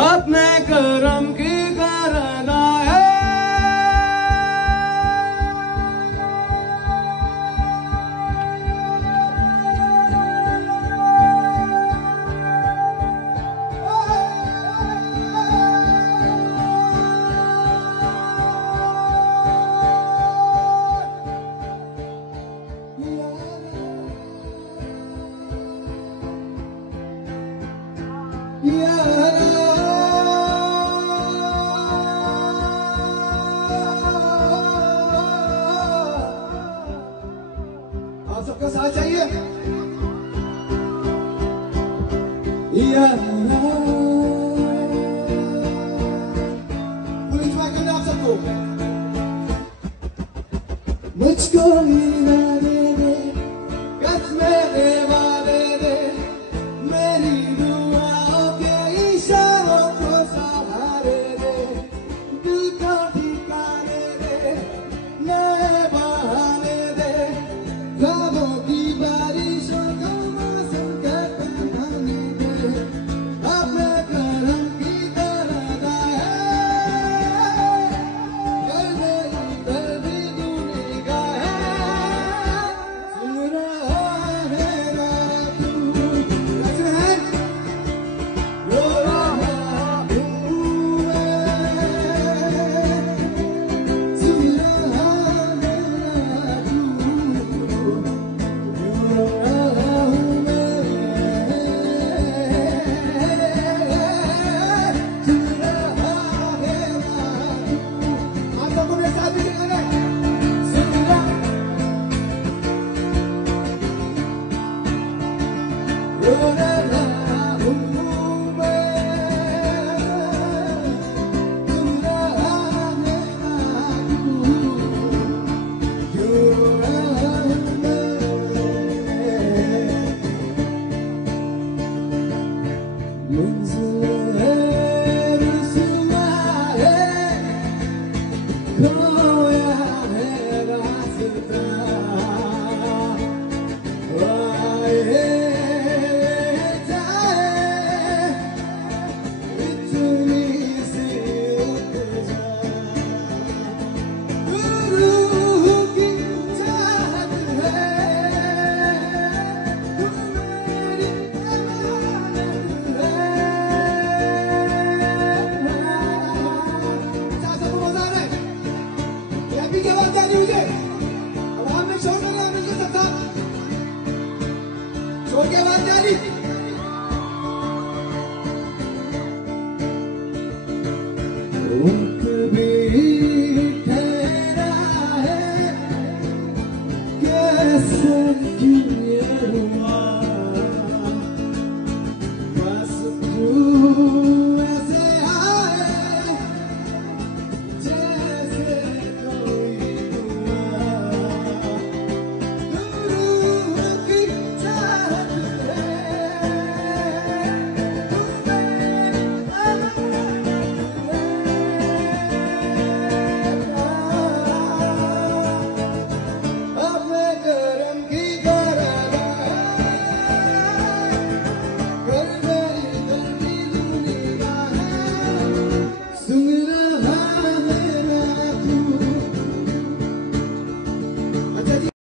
अपने करम की करना है। आप सबका साथ चाहिए। पुलिस में करना आप सबको। मुझको नींद दे दे, कसमें दे वादे दे, मेरी दुआओं के इशारों को सहारे दे, दिल को ठिकाने दे, नए बहाने दे, ख्वाबों की बारिशों को मौसम का कहानी दे, अपने करम की तरह है, कर दी तूने का है, सुन रहा है ना तू, कैसे है? रो रहा हूँ मैं, सुन रहा है ना तू, रो रहा हूँ मैं, सुन रहा है ना तू। आप सबको मेरे साथ भी गाना है। सुन रहा, रो रहा हूँ मैं, सुन रहा है ना तू, रो रहा हूँ मैं। मंजिल है रुसवा है, खोया है रास्ता, आए जाए इतनी सी उलझा, रूह की चाहत है, तू मेरी अमानत है। अच्छा, सबको मजा आ रहा है? ये अभी की आवाज जानी मुझे। अब आप में शोर कर रहे हैं मिलकर सब साथ। शोर की आवाज जानी। Oh